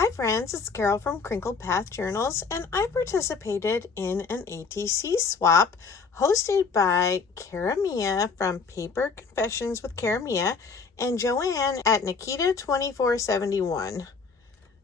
Hi friends, it's Carol from Crinkled Path Journals, and I participated in an ATC swap hosted by CaraMia from Paper Confessions with CaraMia and JoAnn at Nikita2471.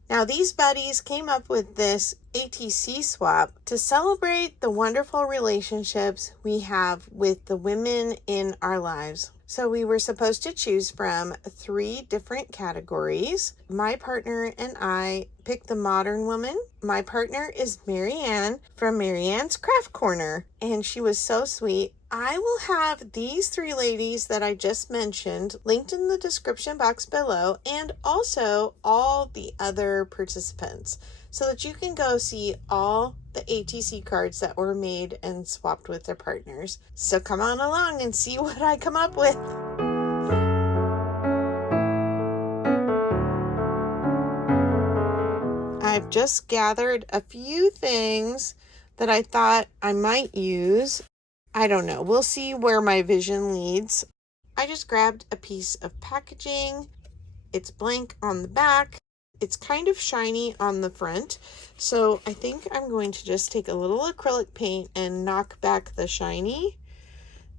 Now these buddies came up with this ATC swap to celebrate the wonderful relationships we have with the women in our lives. So we were supposed to choose from 3 different categories. My partner and I picked the modern woman. My partner is Mariann from Mariannscraftcorner, and she was so sweet. I will have these 3 ladies that I just mentioned linked in the description box below, and also all the other participants, so that you can go see all the ATC cards that were made and swapped with their partners. So come on along and see what I come up with. I've just gathered a few things that I thought I might use. I don't know. We'll see where my vision leads. I just grabbed a piece of packaging. It's blank on the back. It's kind of shiny on the front. So I think I'm going to just take a little acrylic paint and knock back the shiny.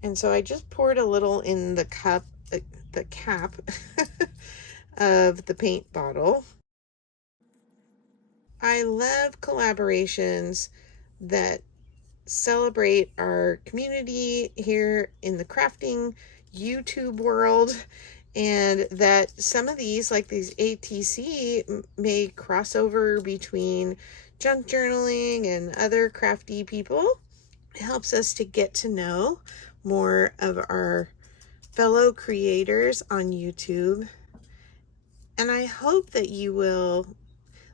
And so I just poured a little in the cap of the paint bottle. I love collaborations that celebrate our community here in the crafting YouTube world, and that some of these, like these ATC, may cross over between junk journaling and other crafty people. It helps us to get to know more of our fellow creators on YouTube, and I hope that you will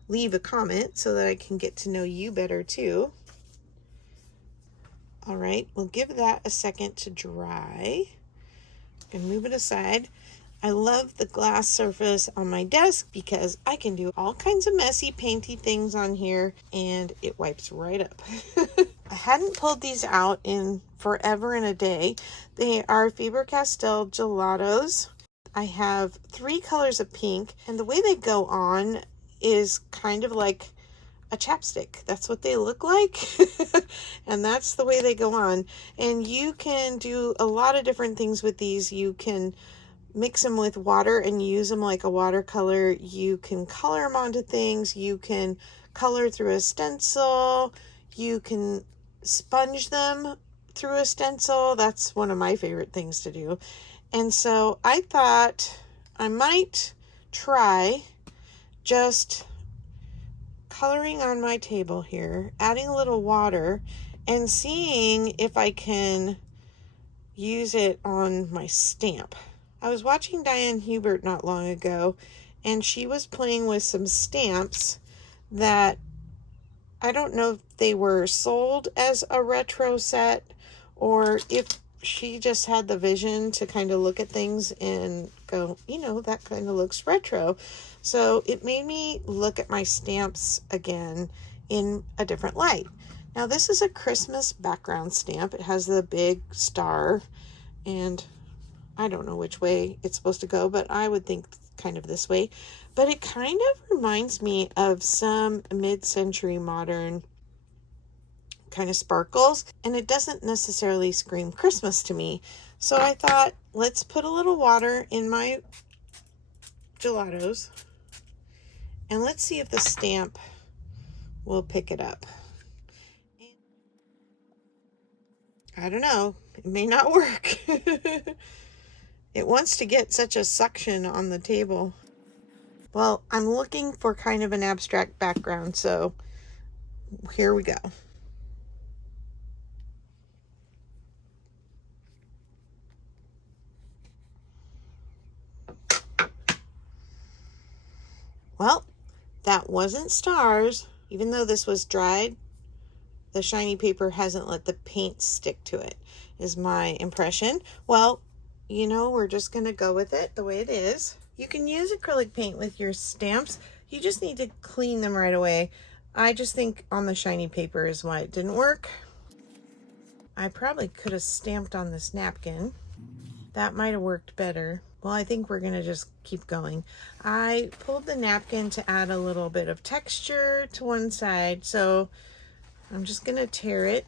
leave a comment so that I can get to know you better too. All right, we'll give that a second to dry and move it aside. I love the glass surface on my desk because I can do all kinds of messy painty things on here and it wipes right up. I hadn't pulled these out in forever and a day. They are Faber-Castell gelatos. I have 3 colors of pink, and the way they go on is kind of like a chapstick. That's what they look like. And that's the way they go on. And you can do a lot of different things with these. You can mix them with water and use them like a watercolor. You can color them onto things. You can color through a stencil. You can sponge them through a stencil. That's one of my favorite things to do. And so I thought I might try just coloring on my table here, adding a little water, and seeing if I can use it on my stamp. I was watching Diane Hubert not long ago, and she was playing with some stamps that I don't know if they were sold as a retro set or if she just had the vision to kind of look at things and go, you know, that kind of looks retro. So it made me look at my stamps again in a different light. Now this is a Christmas background stamp. It has the big star, and I don't know which way it's supposed to go, but I would think kind of this way. But it kind of reminds me of some mid-century modern kind of sparkles, and it doesn't necessarily scream Christmas to me. So I thought, let's put a little water in my gelatos and let's see if the stamp will pick it up. I don't know, it may not work. It wants to get such a suction on the table. Well, I'm looking for kind of an abstract background, so here we go. Well, that wasn't stars. Even though this was dried, the shiny paper hasn't let the paint stick to it, is my impression. Well, you know, we're just going to go with it the way it is. You can use acrylic paint with your stamps. You just need to clean them right away. I just think on the shiny paper is why it didn't work. I probably could have stamped on this napkin. That might have worked better. Well, I think we're going to just keep going. I pulled the napkin to add a little bit of texture to one side, so I'm just going to tear it.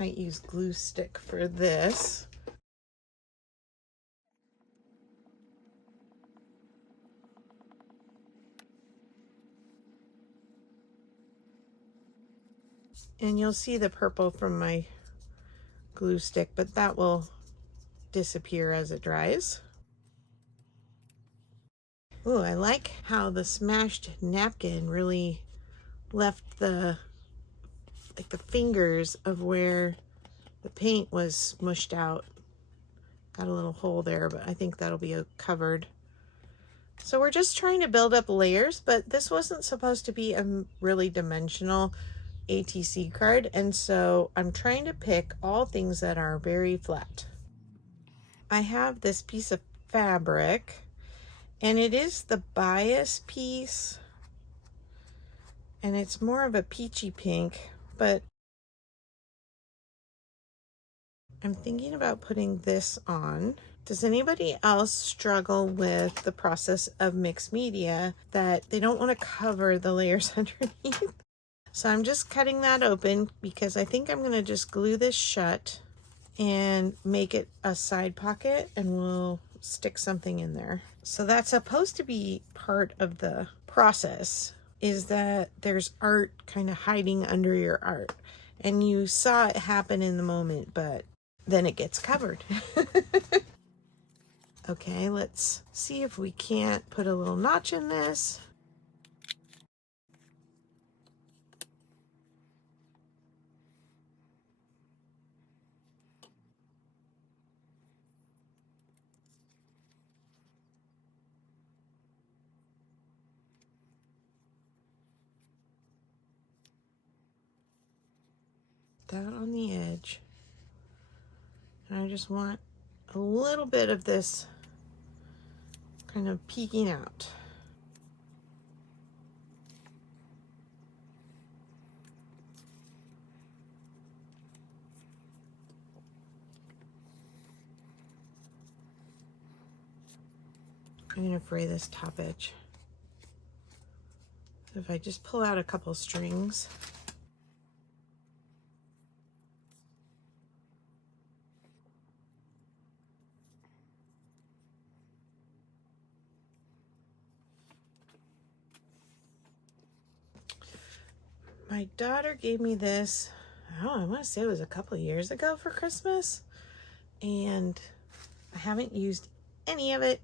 Might use glue stick for this. And you'll see the purple from my glue stick, but that will disappear as it dries. Ooh, I like how the smashed napkin really left the fingers of where the paint was smushed out. Got a little hole there, but I think that'll be covered. So we're just trying to build up layers, but this wasn't supposed to be a really dimensional ATC card, and so I'm trying to pick all things that are very flat. I have this piece of fabric, and it is the bias piece, and it's more of a peachy pink, but I'm thinking about putting this on. Does anybody else struggle with the process of mixed media that they don't want to cover the layers underneath? So I'm just cutting that open because I think I'm going to just glue this shut and make it a side pocket, and we'll stick something in there. So that's supposed to be part of the process, is that there's art kind of hiding under your art. And you saw it happen in the moment, but then it gets covered. Okay, let's see if we can't put a little notch in this. That on the edge. And I just want a little bit of this kind of peeking out. I'm going to fray this top edge. If I just pull out a couple strings. My daughter gave me this, I want to say it was a couple of years ago for Christmas, and I haven't used any of it.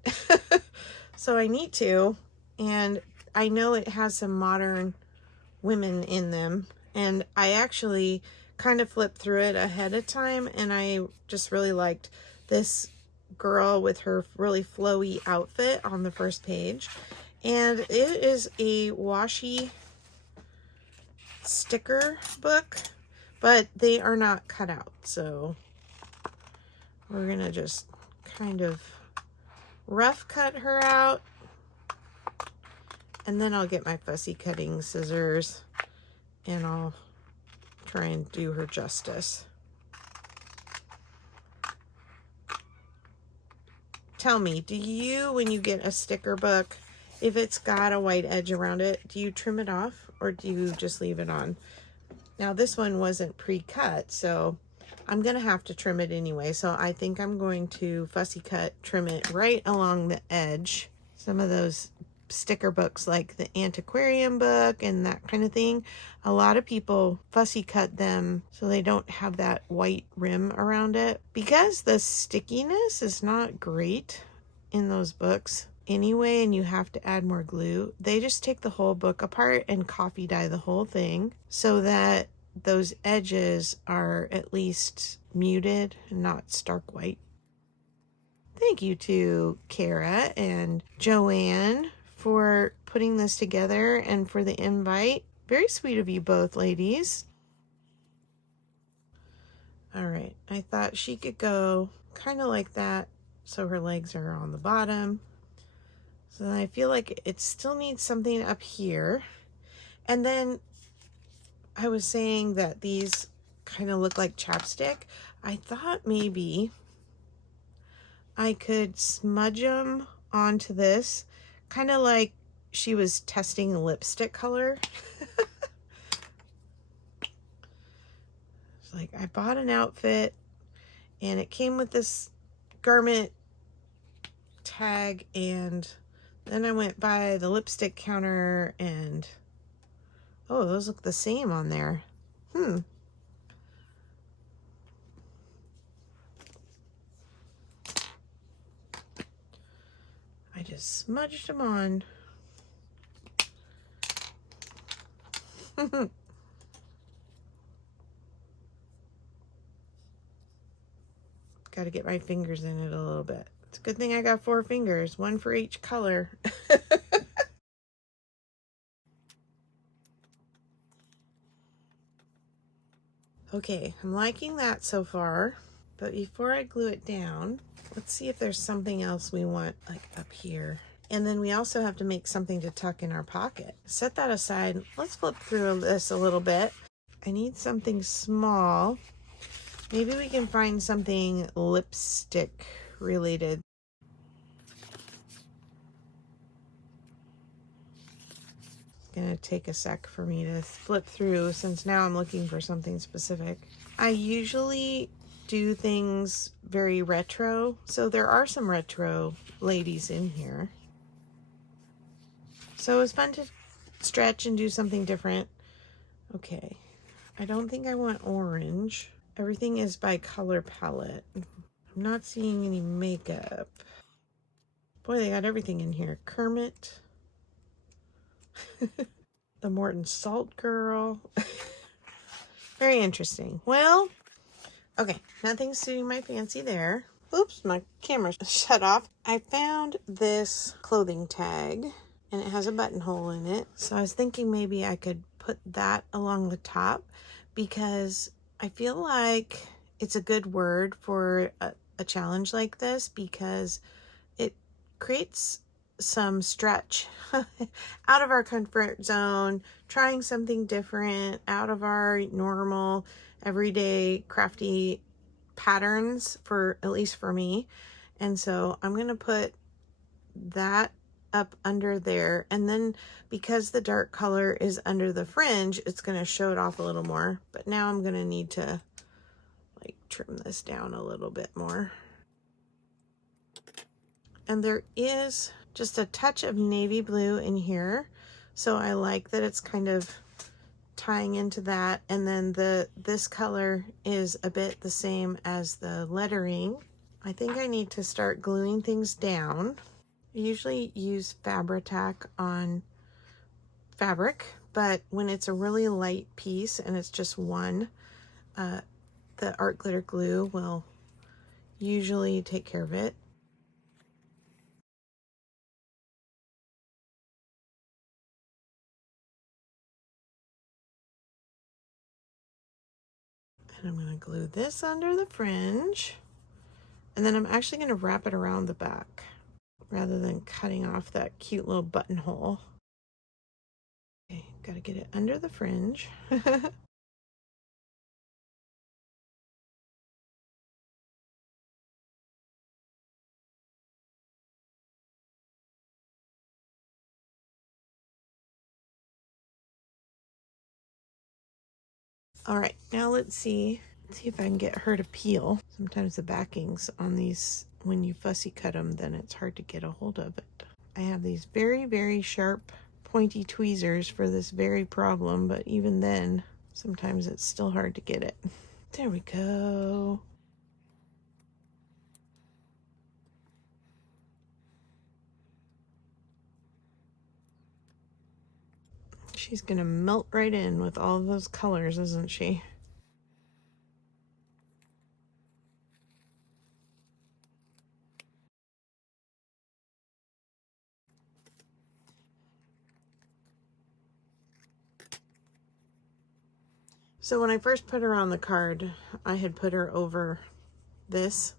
So I need to, and I know it has some modern women in them, and I actually kind of flipped through it ahead of time, and I just really liked this girl with her really flowy outfit on the first page. And it is a washi sticker book, but they are not cut out, so we're gonna just kind of rough cut her out, and then I'll get my fussy cutting scissors and I'll try and do her justice. Tell me, do you, when you get a sticker book, if it's got a white edge around it, do you trim it off or do you just leave it on? Now this one wasn't pre-cut, so I'm gonna have to trim it anyway. So I think I'm going to fussy cut, trim it right along the edge. Some of those sticker books like the antiquarian book and that kind of thing, a lot of people fussy cut them so they don't have that white rim around it, because the stickiness is not great in those books anyway, and you have to add more glue. They just take the whole book apart and coffee dye the whole thing so that those edges are at least muted and not stark white. Thank you to Cara and JoAnn for putting this together and for the invite. Very sweet of you both, ladies. All right, I thought she could go kind of like that, so her legs are on the bottom. So then I feel like it still needs something up here. And then I was saying that these kind of look like chapstick, I thought maybe I could smudge them onto this, kind of like she was testing lipstick color. It's like I bought an outfit and it came with this garment tag, and then I went by the lipstick counter and oh, those look the same on there. I just smudged them on. Got to get my fingers in it a little bit. It's a good thing I got 4 fingers, 1 for each color. Okay, I'm liking that so far. But before I glue it down, let's see if there's something else we want like up here. And then we also have to make something to tuck in our pocket. Set that aside. Let's flip through this a little bit. I need something small. Maybe we can find something lipstick related. It's gonna take a sec for me to flip through since now I'm looking for something specific. I usually do things very retro, so there are some retro ladies in here. So it's fun to stretch and do something different. Okay, I don't think I want orange. Everything is by color palette. I'm not seeing any makeup. Boy, they got everything in here. Kermit. The Morton Salt Girl. Very interesting. Well, okay, nothing's suiting my fancy there. Oops, my camera shut off. I found this clothing tag and it has a buttonhole in it. So I was thinking maybe I could put that along the top because I feel like it's a good word for a challenge like this because it creates some stretch out of our comfort zone, trying something different out of our normal everyday crafty patterns, for at least for me. And so I'm gonna put that up under there, and then because the dark color is under the fringe, it's going to show it off a little more. But now I'm going to need to like trim this down a little bit more. And there is just a touch of navy blue in here, so I like that it's kind of tying into that. And then this color is a bit the same as the lettering. I think I need to start gluing things down. I usually use Fabri-Tac on fabric, but when it's a really light piece and it's just one, the art glitter glue will usually take care of it. And I'm going to glue this under the fringe, and then I'm actually going to wrap it around the back rather than cutting off that cute little buttonhole. Okay, got to get it under the fringe. All right, now let's see if I can get her to peel. Sometimes the backings on these, when you fussy cut them, then it's hard to get a hold of it. I have these very, very sharp, pointy tweezers for this very problem, but even then, sometimes it's still hard to get it. There we go. She's gonna melt right in with all of those colors, isn't she? So when I first put her on the card, I had put her over this,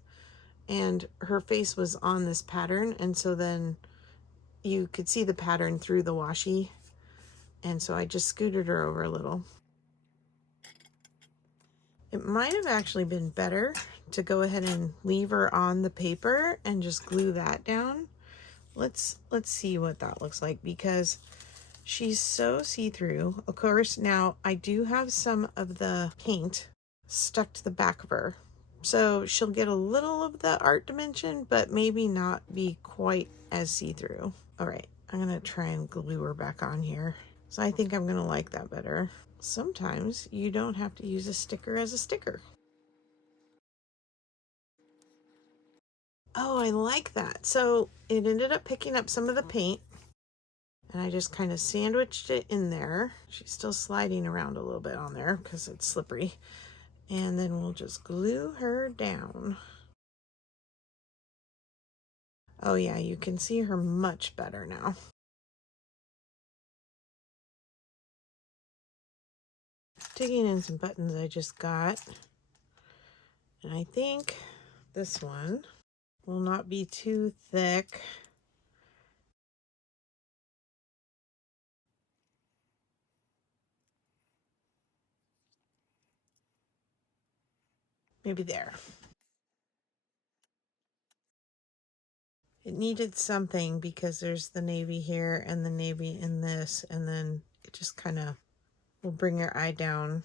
and her face was on this pattern, and so then you could see the pattern through the washi, and so I just scooted her over a little. It might have actually been better to go ahead and leave her on the paper and just glue that down. Let's see what that looks like, because she's so see-through. Of course, now I do have some of the paint stuck to the back of her, so she'll get a little of the art dimension, but maybe not be quite as see-through. All right, I'm gonna try and glue her back on here. So I think I'm gonna like that better. Sometimes you don't have to use a sticker as a sticker. Oh, I like that. So it ended up picking up some of the paint, and I just kind of sandwiched it in there. She's still sliding around a little bit on there because it's slippery. And then we'll just glue her down. Oh yeah, you can see her much better now. Digging in some buttons I just got. And I think this one will not be too thick. Maybe there. It needed something because there's the navy here and the navy in this, and then it just kind of will bring your eye down.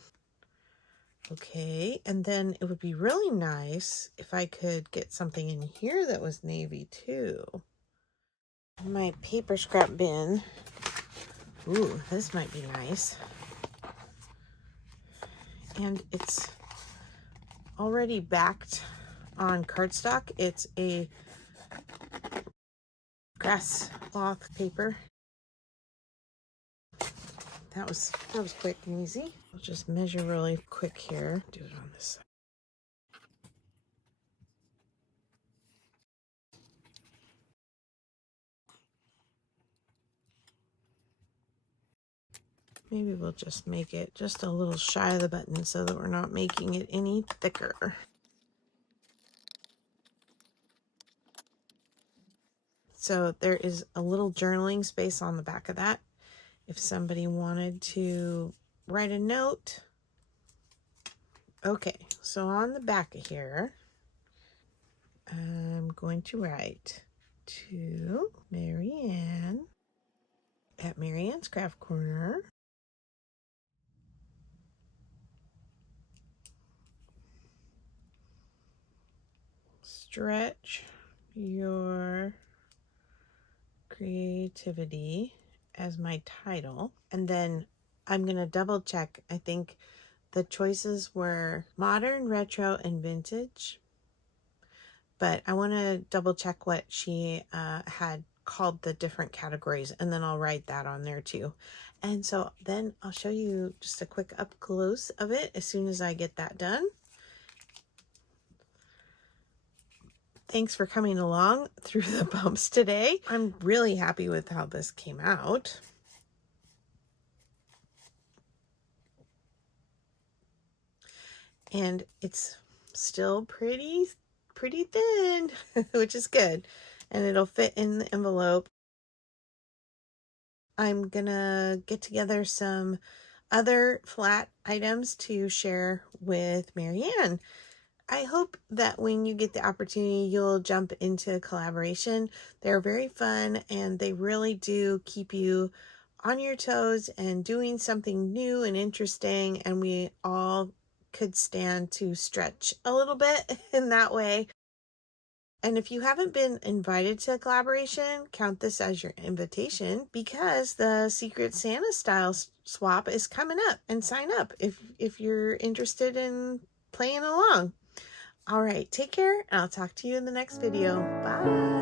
Okay, and then it would be really nice if I could get something in here that was navy too. My paper scrap bin. Ooh, this might be nice. And it's already backed on cardstock. It's a grass cloth paper. That was quick and easy. I'll just measure really quick here. Do it on this side. Maybe we'll just make it just a little shy of the button so that we're not making it any thicker. So there is a little journaling space on the back of that. If somebody wanted to write a note. Okay, so on the back of here, I'm going to write to Mariann at Mariannscraftcorner. Stretch your creativity as my title. And then I'm going to double check. I think the choices were modern, retro, and vintage. But I want to double check what she had called the different categories, and then I'll write that on there too. And so then I'll show you just a quick up close of it as soon as I get that done. Thanks for coming along through the bumps today. I'm really happy with how this came out. And it's still pretty thin, which is good. And it'll fit in the envelope. I'm gonna get together some other flat items to share with Mariann. I hope that when you get the opportunity, you'll jump into collaboration. They're very fun, and they really do keep you on your toes and doing something new and interesting, and we all could stand to stretch a little bit in that way. And if you haven't been invited to a collaboration, count this as your invitation, because the Secret Santa style swap is coming up, and sign up if you're interested in playing along. All right, take care, and I'll talk to you in the next video. Bye.